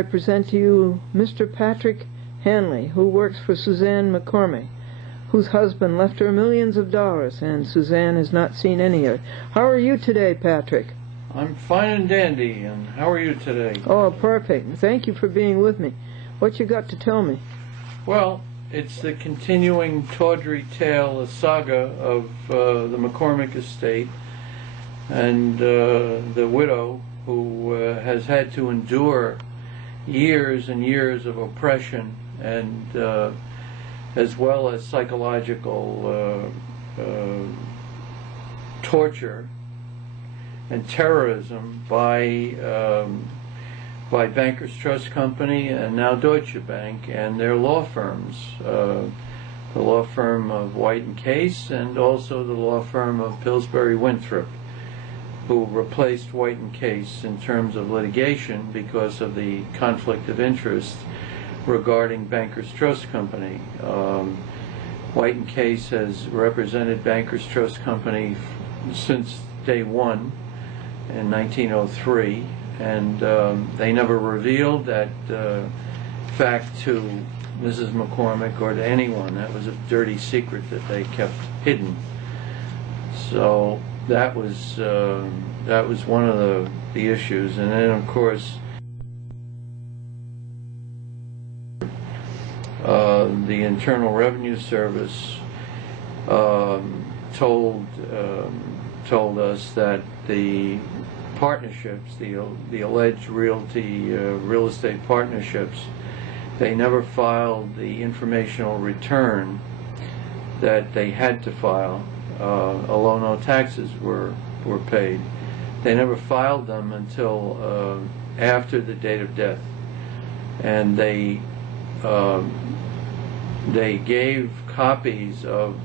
I present to you Mr. Patrick Hanley, who works for Suzanne McCormick, whose husband left her millions of dollars, and Suzanne has not seen any of it. How are you today, Patrick? I'm fine and dandy, and how are you today? Oh, perfect. Thank you for being with me. What you got to tell me? Well, it's the continuing tawdry tale, a saga of the McCormick estate and the widow who has had to endure years and years of oppression and as well as psychological torture and terrorism by Bankers Trust Company and now Deutsche Bank and their law firms, the law firm of White and Case and also the law firm of Pillsbury Winthrop, who replaced White and Case in terms of litigation because of the conflict of interest regarding Bankers Trust Company. White and Case has represented Bankers Trust Company since day one in 1903, and they never revealed that fact to Mrs. McCormick or to anyone. That was a dirty secret that they kept hidden. So that was one of the issues, and then of course the Internal Revenue Service told us that the partnerships, the alleged real estate partnerships, they never filed the informational return that they had to file, although no taxes were paid. They never filed them until after the date of death, and they gave copies of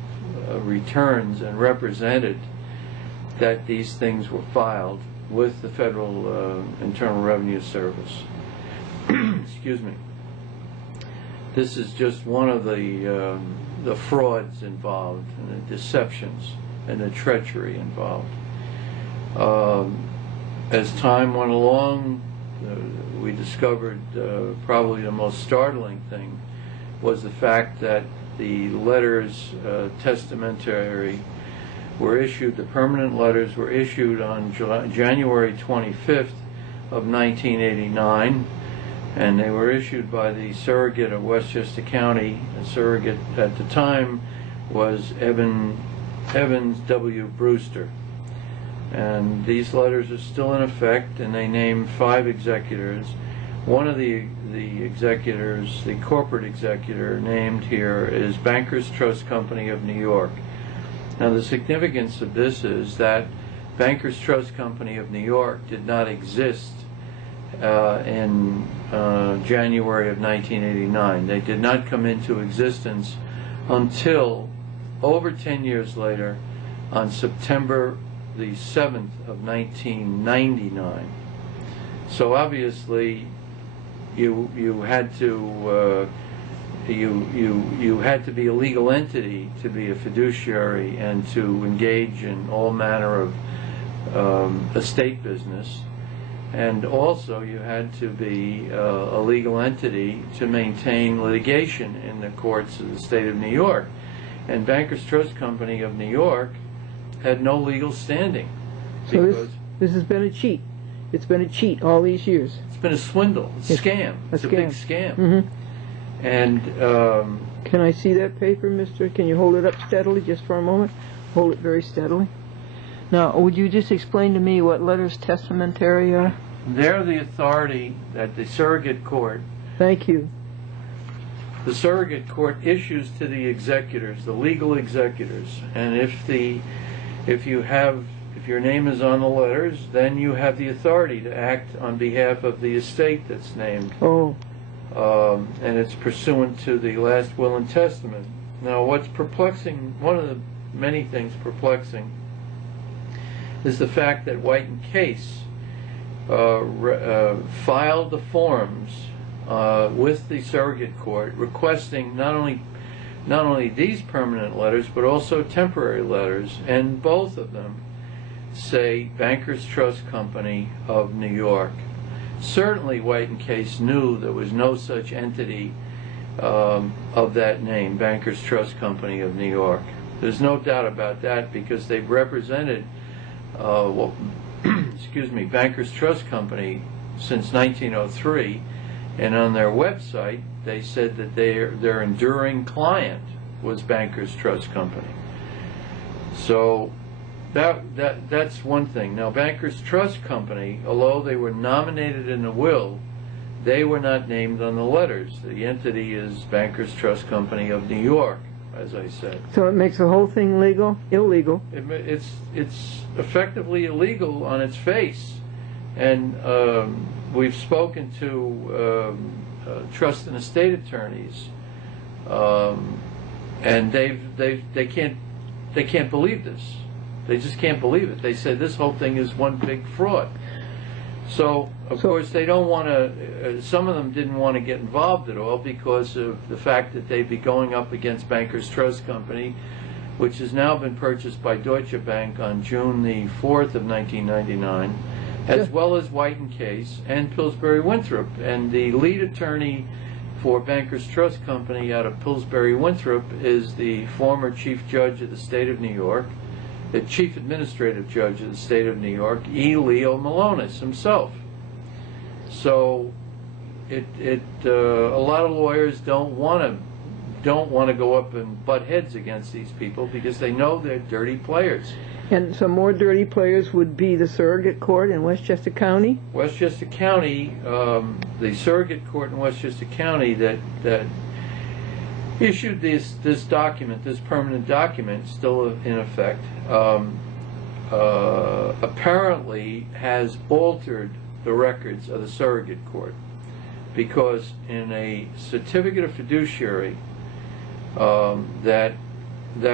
returns and represented that these things were filed with the Federal Internal Revenue Service. Excuse me. This is just one of the frauds involved, and the deceptions and the treachery involved. As time went along, we discovered probably the most startling thing was the fact that the letters testamentary were issued, the permanent letters were issued on January 25th of 1989, and they were issued by the surrogate of Westchester County. The surrogate at the time was Evans W. Brewster. And these letters are still in effect, and they name 5 executors. One of the executors, the corporate executor named here, is Bankers Trust Company of New York. Now the significance of this is that Bankers Trust Company of New York did not exist in January of 1989. They did not come into existence until over 10 years later, on September the 7th of 1999. So obviously you had to you had to be a legal entity to be a fiduciary and to engage in all manner of estate business, and also you had to be a legal entity to maintain litigation in the courts of the state of New York. And Bankers Trust Company of New York had no legal standing. So this has been a cheat. It's been a cheat all these years. It's been a swindle, a scam. It's a big scam. Mm-hmm. And can I see that paper, mister? Can you hold it up steadily just for a moment? Hold it very steadily. Now, would you just explain to me what letters testamentary are? They're the authority that the surrogate court... Thank you. The surrogate court issues to the executors, the legal executors, and if your name is on the letters, then you have the authority to act on behalf of the estate that's named. Oh. And it's pursuant to the last will and testament. Now, what's perplexing, one of the many things perplexing, is the fact that White and Case filed the forms with the surrogate court requesting not only these permanent letters but also temporary letters, and both of them say Bankers Trust Company of New York. Certainly White and Case knew there was no such entity of that name, Bankers Trust Company of New York. There's no doubt about that, because they've represented excuse me, Bankers Trust Company since 1903, and on their website they said that their enduring client was Bankers Trust Company. So that's one thing. Now, Bankers Trust Company, although they were nominated in the will, they were not named on the letters. The entity is Bankers Trust Company of New York, as I said. So it makes the whole thing illegal? It's effectively illegal on its face. And we've spoken to trust and estate attorneys, and they can't believe this. They just can't believe it. They said this whole thing is one big fraud. So, of course, they don't want to, some of them didn't want to get involved at all because of the fact that they'd be going up against Bankers Trust Company, which has now been purchased by Deutsche Bank on June the 4th of 1999, as well as White and Case and Pillsbury Winthrop. And the lead attorney for Bankers Trust Company out of Pillsbury Winthrop is the former Chief Judge of the State of New York, the Chief Administrative Judge of the State of New York, E. Leo Malonis himself. So a lot of lawyers don't want to go up and butt heads against these people because they know they're dirty players. And some more dirty players would be the surrogate court in Westchester County? Westchester County, the surrogate court in Westchester County that issued this document, this permanent document, still in effect, apparently has altered the records of the surrogate court, because in a certificate of fiduciary that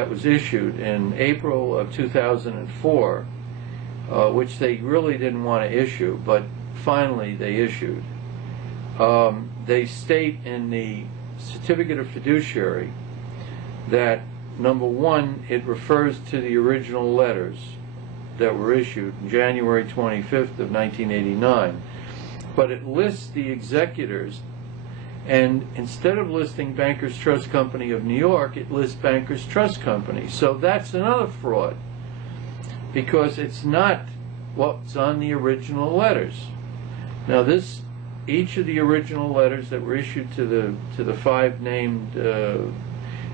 was issued in April of 2004, which they really didn't want to issue, but finally they issued, they state in the certificate of fiduciary that, number one, it refers to the original letters that were issued January 25th of 1989, but it lists the executors, and instead of listing Bankers Trust Company of New York, it lists Bankers Trust Company. So that's another fraud, because it's not what's on the original letters. Now, each of the original letters that were issued to the five named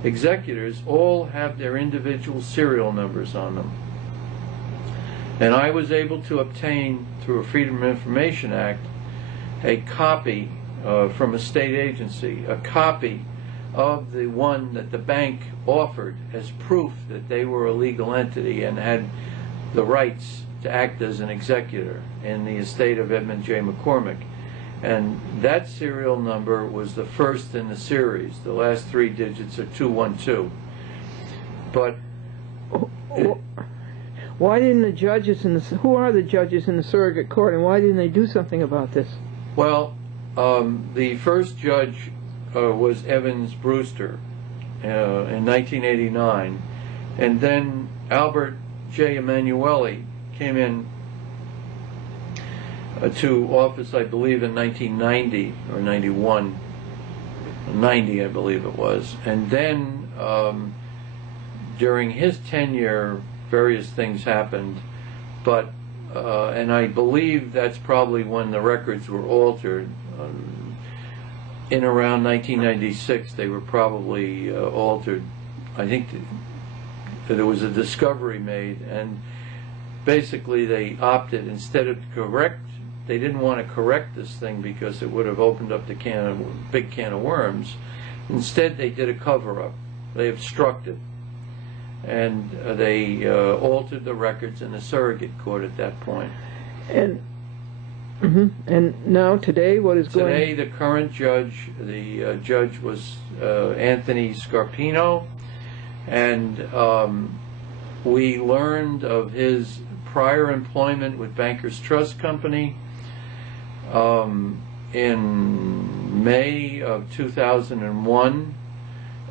executors all have their individual serial numbers on them. And I was able to obtain, through a Freedom of Information Act, a copy from a state agency, a copy of the one that the bank offered as proof that they were a legal entity and had the rights to act as an executor in the estate of Edmund J. McCormick. And that serial number was the first in the series. The last three digits are 212. But why didn't the judges who are the judges in the surrogate court, and why didn't they do something about this? Well, the first judge was Evans Brewster in 1989, and then Albert J. Emanuele came in to office, I believe, in 1990 or 91, 90, I believe it was. And then during his tenure, various things happened, but and I believe that's probably when the records were altered. In around 1996, they were probably altered. I think that there was a discovery made, and basically they opted, instead of they didn't want to correct this thing because it would have opened up the big can of worms. Instead, they did a cover-up. They obstructed, and they altered the records in the surrogate court at that point. And now today, what is going on? Today, the current judge, the judge was Anthony Scarpino, and we learned of his prior employment with Bankers Trust Company in May of 2001,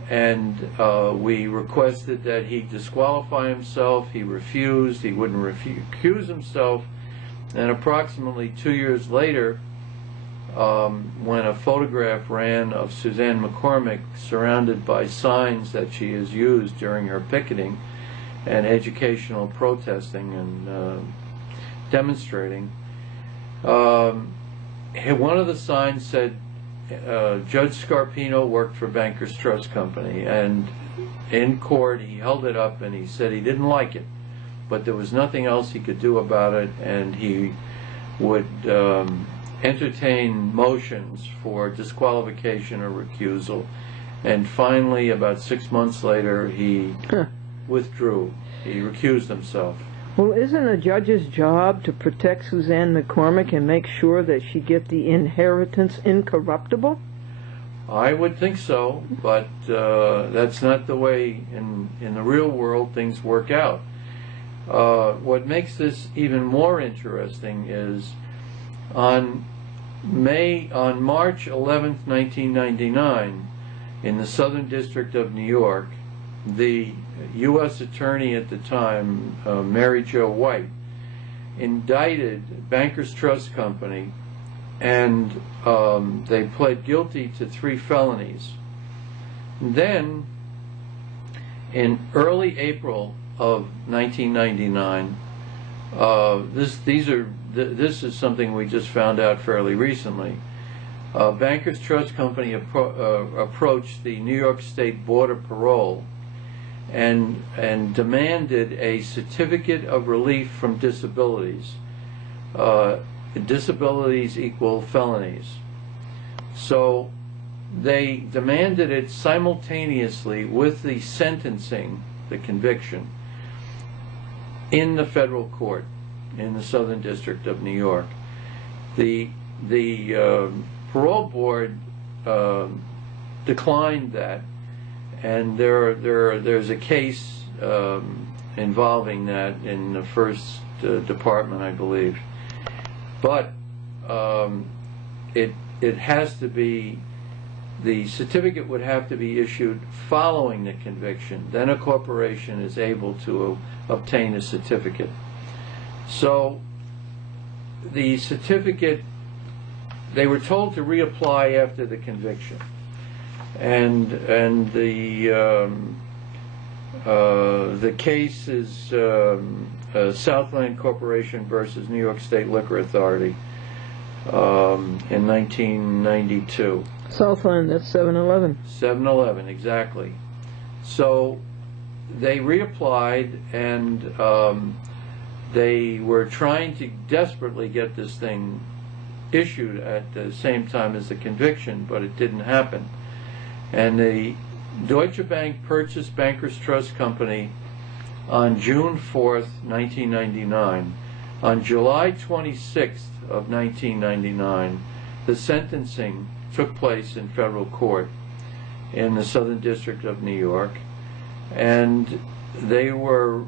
and we requested that he disqualify himself. He refused. He wouldn't recuse himself. And approximately 2 years later, when a photograph ran of Suzanne McCormick surrounded by signs that she has used during her picketing and educational protesting and demonstrating. One of the signs said, Judge Scarpino worked for Bankers Trust Company, and in court he held it up and he said he didn't like it, but there was nothing else he could do about it, and he would entertain motions for disqualification or recusal. And finally, about 6 months later, he withdrew. He recused himself. Well, isn't a judge's job to protect Suzanne McCormick and make sure that she get the inheritance incorruptible? I would think so, but that's not the way in the real world things work out. What makes this even more interesting is on March 11th, 1999, in the Southern District of New York, the U.S. Attorney at the time, Mary Jo White, indicted Bankers Trust Company, and they pled guilty to 3 felonies. Then, in early April of 1999, this is something we just found out fairly recently. Bankers Trust Company approached the New York State Board of Parole and demanded a certificate of relief from disabilities. Disabilities equal felonies. So they demanded it simultaneously with the sentencing, the conviction, in the federal court in the Southern District of New York. The parole board declined that, and there's a case involving that in the first department, I believe. But it has to be, the certificate would have to be issued following the conviction. Then a corporation is able to obtain a certificate. So the certificate, they were told to reapply after the conviction, and the case is Southland Corporation versus New York State Liquor Authority in 1992. Southland, that's 7-Eleven. 7-Eleven, exactly. So they reapplied, and they were trying to desperately get this thing issued at the same time as the conviction, but it didn't happen. And the Deutsche Bank purchased Bankers Trust Company on June 4th, 1999. On July 26th of 1999, the sentencing took place in federal court in the Southern District of New York, and they were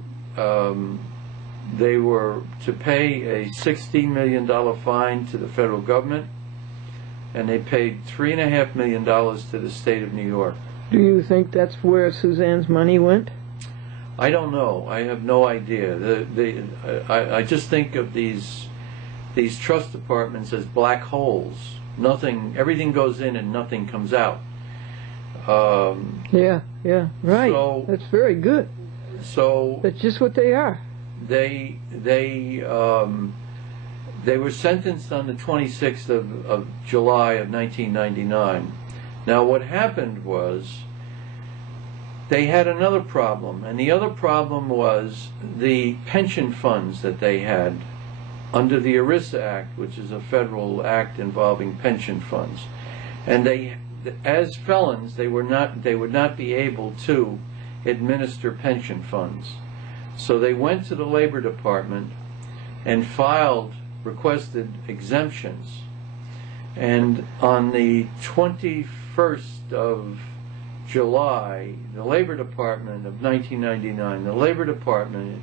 to pay a $16 million fine to the federal government, and they paid $3.5 million to the state of New York. Do you think that's where Suzanne's money went? I don't know. I have no idea. I just think of these trust departments as black holes. Everything goes in and nothing comes out. Yeah, right. So, that's very good. So that's just what they are. They were sentenced on the 26th of July of 1999. Now what happened was they had another problem, and the other problem was the pension funds that they had under the ERISA Act, which is a federal act involving pension funds. And they, as felons, they would not be able to administer pension funds. So they went to the Labor Department and requested exemptions. And on the 21st of July, the Labor Department of 1999, the Labor Department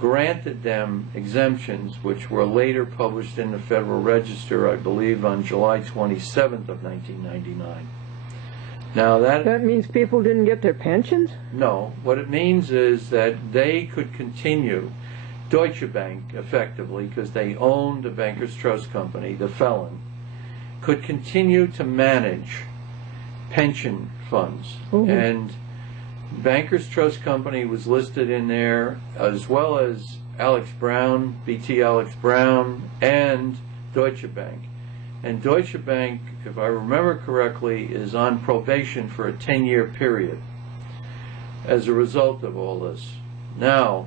granted them exemptions, which were later published in the Federal Register, I believe, on July 27th of 1999. Now that means people didn't get their pensions? No. What it means is that they could continue, Deutsche Bank, effectively, because they owned the Bankers Trust Company, the felon, could continue to manage pension funds. Mm-hmm. And Bankers Trust Company was listed in there, as well as Alex Brown, BT Alex Brown, and Deutsche Bank. And Deutsche Bank, if I remember correctly, is on probation for a 10-year period as a result of all this. Now,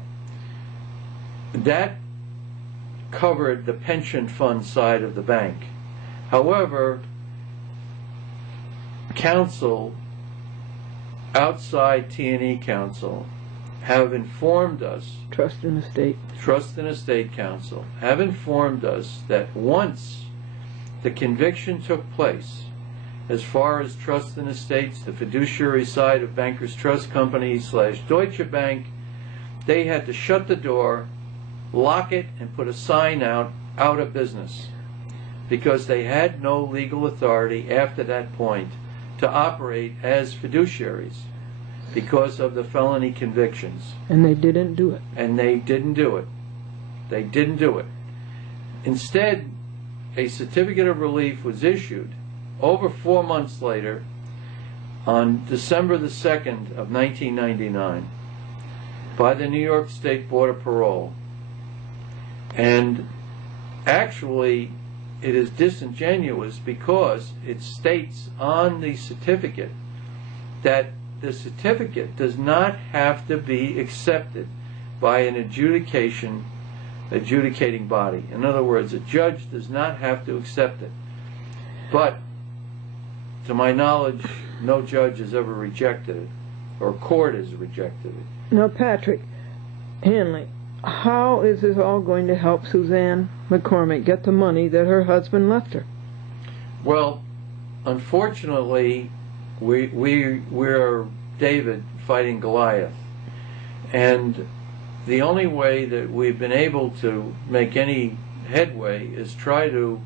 that covered the pension fund side of the bank. However, counsel, outside T&E counsel, have informed us, Trust and Estate Counsel, have informed us that once the conviction took place, as far as trust and estates, the fiduciary side of Bankers Trust Company / Deutsche Bank, they had to shut the door, lock it, and put a sign out of business, because they had no legal authority after that point to operate as fiduciaries because of the felony convictions. And they didn't do it. They didn't do it. Instead, a certificate of relief was issued over 4 months later on December the 2nd of 1999 by the New York State Board of Parole. And actually, it is disingenuous because it states on the certificate that the certificate does not have to be accepted by an adjudicating body. In other words, a judge does not have to accept it. But, to my knowledge, no judge has ever rejected it, or court has rejected it. Now, Patrick Hanley, how is this all going to help Suzanne McCormick get the money that her husband left her? Well, unfortunately, we're David fighting Goliath. And the only way that we've been able to make any headway is try to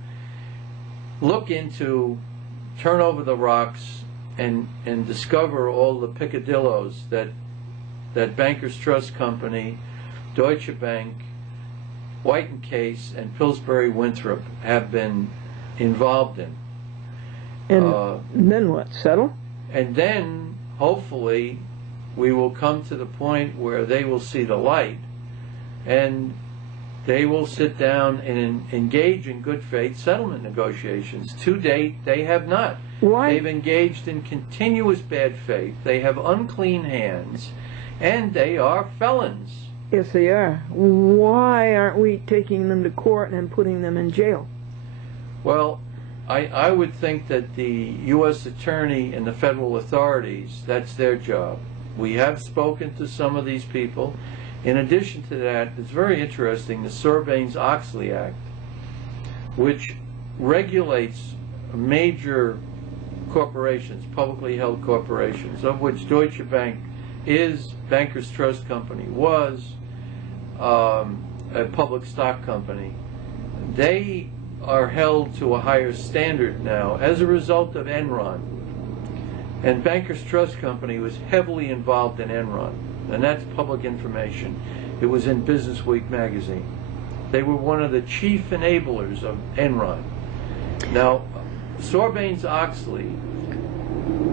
look into, turn over the rocks, and discover all the picadillos that Bankers Trust Company, Deutsche Bank, White and Case, and Pillsbury Winthrop have been involved in. And then what? Settle? And then, hopefully, we will come to the point where they will see the light, and they will sit down and engage in good faith settlement negotiations. To date, they have not. Why? They've engaged in continuous bad faith. They have unclean hands, and they are felons. Yes, they are. Why aren't we taking them to court and putting them in jail? Well, I would think that the U.S. Attorney and the federal authorities, that's their job. We have spoken to some of these people. In addition to that, it's very interesting, the Sarbanes-Oxley Act, which regulates major corporations, publicly held corporations, of which Deutsche Bank is, Bankers Trust Company was, a public stock company. They are held to a higher standard now as a result of Enron. And Bankers Trust Company was heavily involved in Enron, and that's public information. It was in Business Week magazine. They were one of the chief enablers of Enron. Now, Sarbanes-Oxley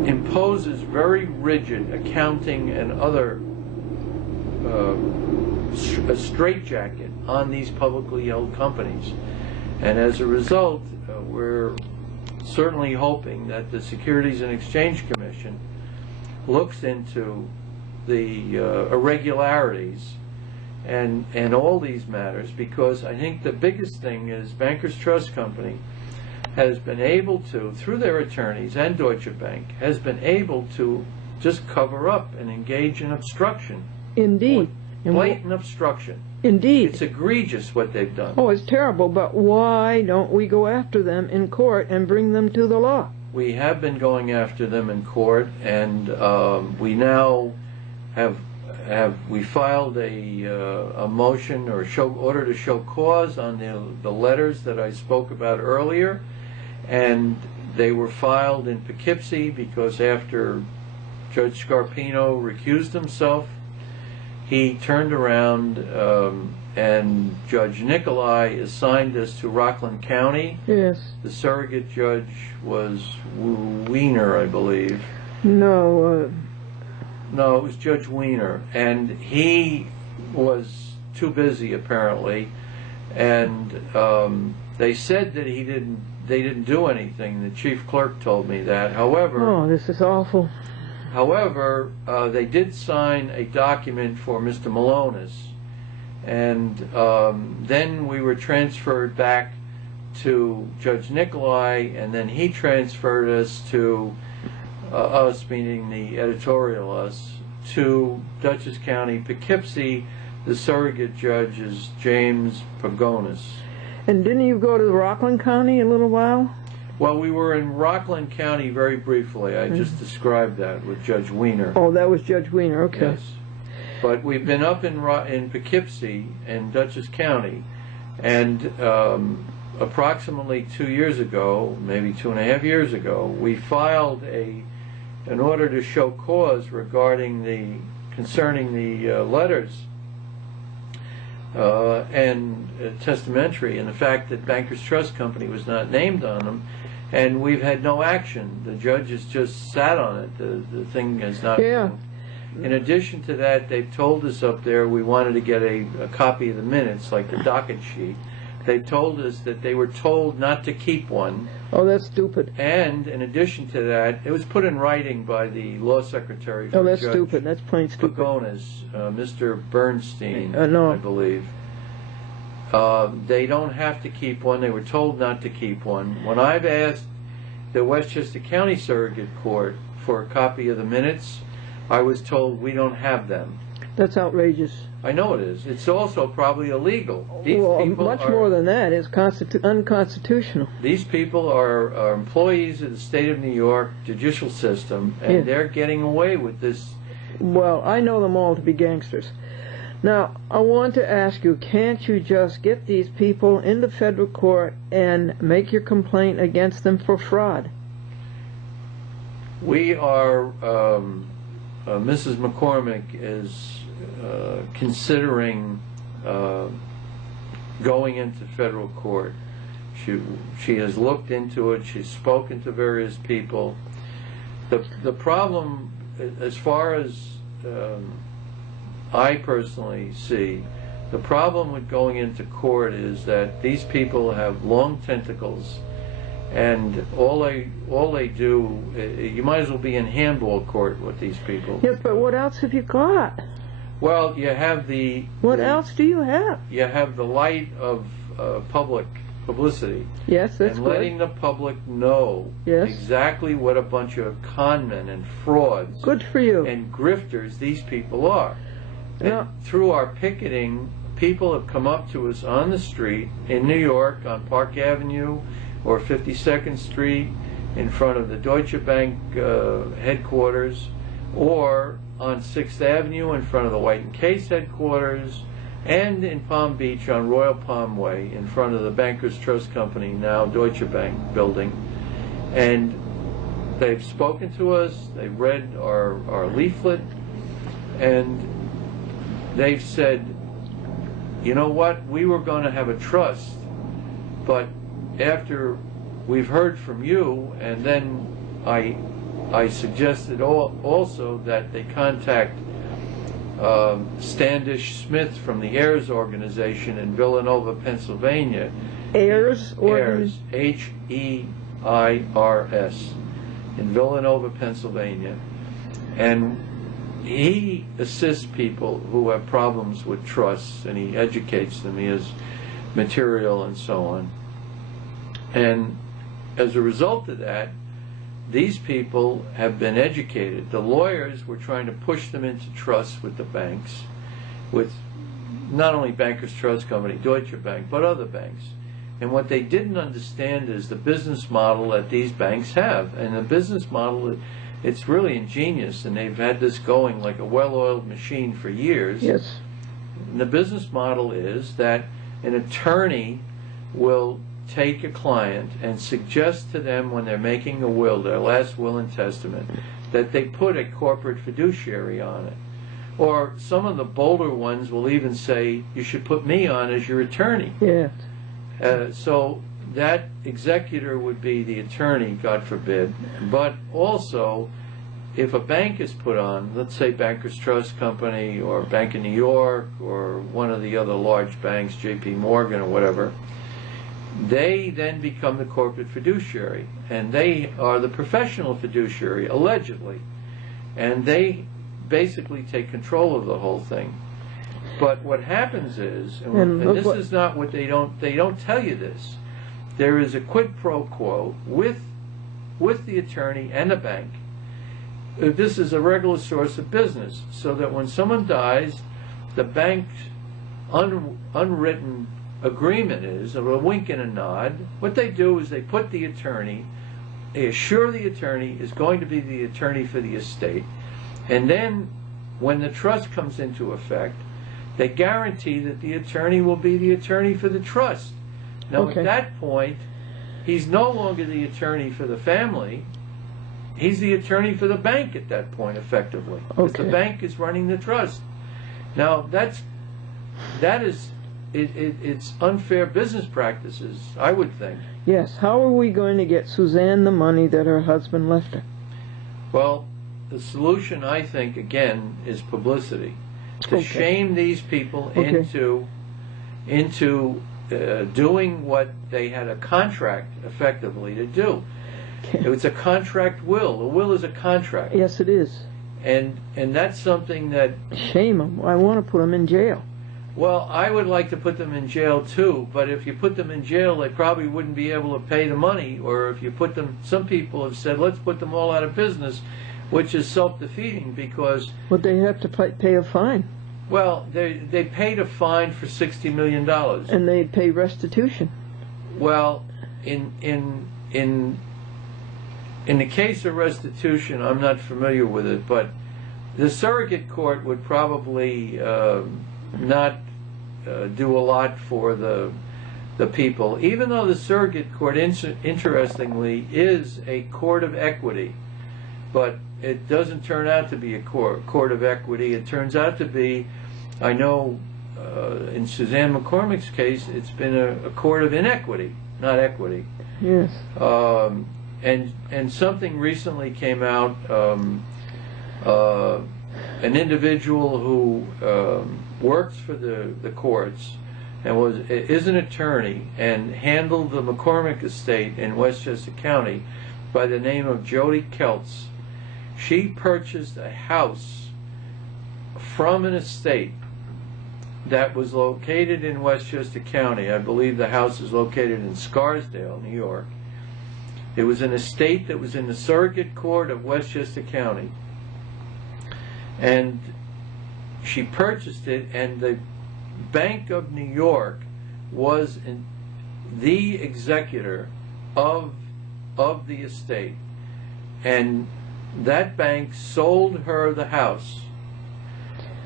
imposes very rigid accounting and other a straitjacket on these publicly held companies. And as a result, we're certainly hoping that the Securities and Exchange Commission looks into the irregularities and all these matters, because I think the biggest thing is Bankers Trust Company has been able to, through their attorneys and Deutsche Bank, has been able to just cover up and engage in obstruction. Indeed. Blatant obstruction. Indeed. It's egregious what they've done. Oh, it's terrible, but why don't we go after them in court and bring them to the law? We have been going after them in court, and we now we filed a motion or order to show cause on the letters that I spoke about earlier, and they were filed in Poughkeepsie because after Judge Scarpino recused himself, he turned around and Judge Nicolai assigned us to Rockland County. Yes. The surrogate judge was Weiner, I believe. No. No, it was Judge Weiner, and he was too busy apparently, and they said that they didn't do anything. The chief clerk told me that. However, oh, this is awful. However, they did sign a document for Mr. Malonis, and then we were transferred back to Judge Nicolai, and then he transferred us to us, meaning the editorial us, to Dutchess County, Poughkeepsie. The surrogate judge is James Pagonis. And didn't you go to Rockland County a little while? Well, we were in Rockland County very briefly. I just described that with Judge Weiner. Oh, that was Judge Weiner, okay. Yes. But we've been up in Poughkeepsie and Dutchess County, and approximately 2 years ago, maybe 2.5 years ago, we filed an order to show cause concerning the letters and testamentary, and the fact that Bankers Trust Company was not named on them, and we've had no action. The judge has just sat on it. The thing has not. Yeah. In addition to that, they've told us up there we wanted to get a copy of the minutes, like the docket sheet. They told us that they were told not to keep one. Oh, that's stupid. And in addition to that, it was put in writing by the law secretary for Oh, that's Judge stupid. That's plain stupid. Pagonis, Mr. Bernstein, no. I believe. They don't have to keep one. They were told not to keep one. When I've asked the Westchester County Surrogate Court for a copy of the minutes, I was told we don't have them. That's outrageous. I know it is. It's also probably illegal. Much more than that. It's unconstitutional. These people are employees of the state of New York judicial system, and they're getting away with this. Well, I know them all to be gangsters. Now, I want to ask you, can't you just get these people into federal court and make your complaint against them for fraud? We are, Mrs. McCormick is considering going into federal court. She has looked into it. She's spoken to various people. The problem, as far as I personally see, the problem with going into court is that these people have long tentacles, and all they do, you might as well be in handball court with these people. Yeah, but what else have you got? Well, you have the... What else do you have? You have the light of public publicity. Yes, that's and good. letting the public know exactly what a bunch of con men and frauds good for you. And grifters these people are. No. And through our picketing, people have come up to us on the street in New York on Park Avenue or 52nd Street in front of the Deutsche Bank headquarters, or on 6th Avenue in front of the White and Case headquarters, and in Palm Beach on Royal Palm Way in front of the Bankers Trust Company, now Deutsche Bank building. And they've spoken to us, they've read our leaflet, and they've said, you know what, we were going to have a trust, but after we've heard from you, and then I suggested also that they contact Standish Smith from the Heirs organization in Villanova, Pennsylvania. Heirs? Heirs, H-E-I-R-S, in Villanova, Pennsylvania. And he assists people who have problems with trusts, and he educates them. He has material and so on. And as a result of that, these people have been educated. The lawyers were trying to push them into trusts with the banks, with not only Bankers Trust Company, Deutsche Bank, but other banks. And what they didn't understand is the business model that these banks have. And the business model, it's really ingenious, and they've had this going like a well-oiled machine for years. Yes. And the business model is that an attorney will take a client and suggest to them when they're making a will, their last will and testament, that they put a corporate fiduciary on it. Or some of the bolder ones will even say, you should put me on as your attorney. Yeah. So that executor would be the attorney, God forbid. But also, if a bank is put on, let's say Bankers Trust Company or Bank of New York or one of the other large banks, J.P. Morgan or whatever, they then become the corporate fiduciary, and they are the professional fiduciary, allegedly, and they basically take control of the whole thing. But what happens is, and this is not what they don't tell you this, there is a quid pro quo with the attorney and the bank. This is a regular source of business, so that when someone dies, the bank's unwritten agreement is, a wink and a nod, what they do is they put the attorney, they assure the attorney is going to be the attorney for the estate, and then when the trust comes into effect, they guarantee that the attorney will be the attorney for the trust. Now at that point, he's no longer the attorney for the family, he's the attorney for the bank at that point, effectively, because the bank is running the trust. Now it's unfair business practices, I would think. Yes. How are we going to get Suzanne the money that her husband left her? Well, the solution, I think, again, is publicity. To shame these people into doing what they had a contract, effectively, to do. It's a contract will. A will is a contract. Yes, it is. And that's something that... Shame them. I want to put them in jail. Well, I would like to put them in jail too, but if you put them in jail, they probably wouldn't be able to pay the money, or if you put them, some people have said, let's put them all out of business, which is self-defeating because... But they have to pay a fine. Well, they paid a fine for $60 million. And they pay restitution. Well, in the case of restitution, I'm not familiar with it, but the surrogate court would probably not do a lot for the people, even though the surrogate court, interestingly, is a court of equity. But it doesn't turn out to be a court of equity. It turns out to be, I know in Suzanne McCormick's case, it's been a court of inequity, not equity. Yes. And something recently came out, an individual who works for the courts and is an attorney and handled the McCormick estate in Westchester County by the name of Jody Keltz. She purchased a house from an estate that was located in Westchester County. I believe the house is located in Scarsdale, New York. It was an estate that was in the surrogate court of Westchester County. And she purchased it, and the Bank of New York was the executor of the estate. And that bank sold her the house.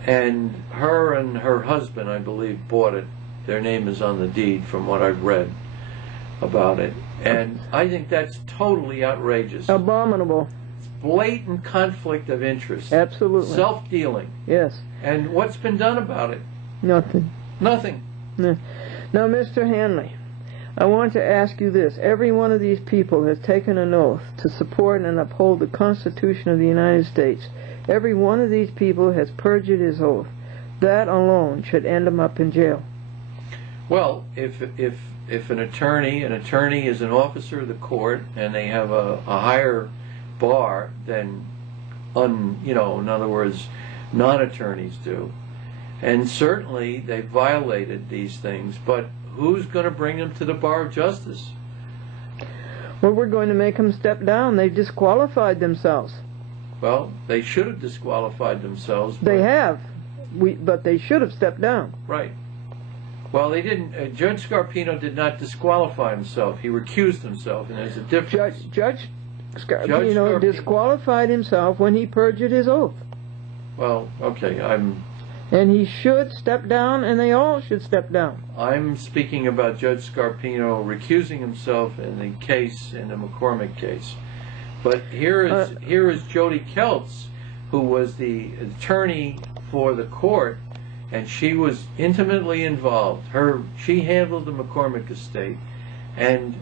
And her husband, I believe, bought it. Their name is on the deed from what I've read about it. And I think that's totally outrageous. Abominable. It's blatant conflict of interest. Absolutely. Self-dealing. Yes. And what's been done about it? Nothing. Nothing. No. Now, Mr. Hanley, I want to ask you this. Every one of these people has taken an oath to support and uphold the Constitution of the United States. Every one of these people has perjured his oath. That alone should end him up in jail. Well, if an attorney is an officer of the court and they have a higher bar than in other words, non-attorneys do, and certainly they violated these things, but who's going to bring them to the bar of justice? Well, we're going to make them step down. They've disqualified themselves. Well, they should have disqualified themselves. They have. But they should have stepped down. Right. Well, they didn't. Judge Scarpino did not himself. He recused himself, and there's a difference. Judge Scarpino disqualified himself when he perjured his oath. Well, okay, And he should step down, and they all should step down. I'm speaking about Judge Scarpino recusing himself in the case, in the McCormick case. But here is Jody Keltz, who was the attorney for the court, and she was intimately involved. She handled the McCormick estate, and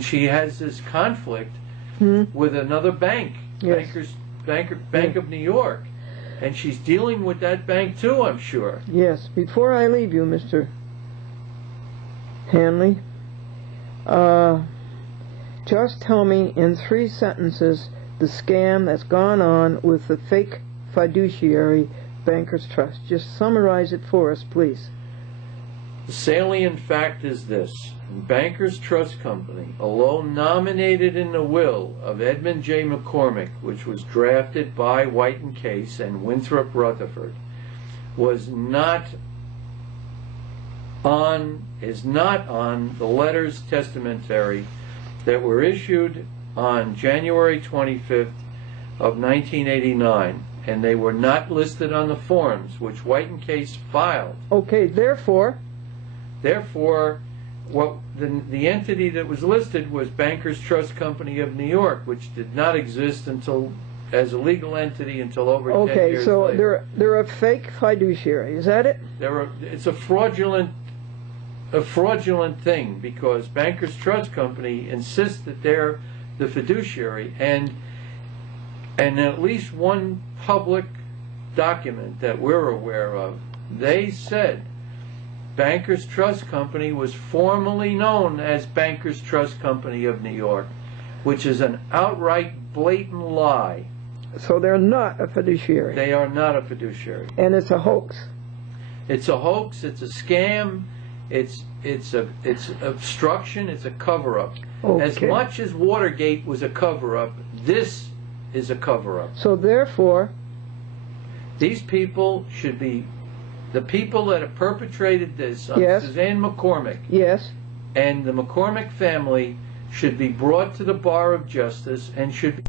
she has this conflict with another bank, Yes. Bank of New York, and she's dealing with that bank too, I'm sure. Yes. Before I leave you, Mr. Hanley, just tell me in 3 sentences the scam that's gone on with the fake fiduciary Bankers Trust. Just summarize it for us, please. The salient fact is this: Bankers Trust Company, although nominated in the will of Edmund J. McCormick, which was drafted by White and Case and Winthrop Rutherford, is not on the letters testamentary that were issued on January 25th of 1989, and they were not listed on the forms which White and Case filed. Okay, therefore, what the entity that was listed was Bankers Trust Company of New York, which did not exist as a legal entity until over 10 years okay, so later. they're a fake fiduciary, is that it? It's a fraudulent thing, because Bankers Trust Company insists that they're the fiduciary, and at least one public document that we're aware of, they said Bankers Trust Company was formerly known as Bankers Trust Company of New York, which is an outright blatant lie. So they're not a fiduciary. They are not a fiduciary. And it's a hoax. It's a hoax, it's a scam, it's obstruction, it's a cover-up. Okay. As much as Watergate was a cover-up, this is a cover-up. So therefore, these people should be, the people that have perpetrated this on Yes. Suzanne McCormick yes, and the McCormick family should be brought to the bar of justice and should be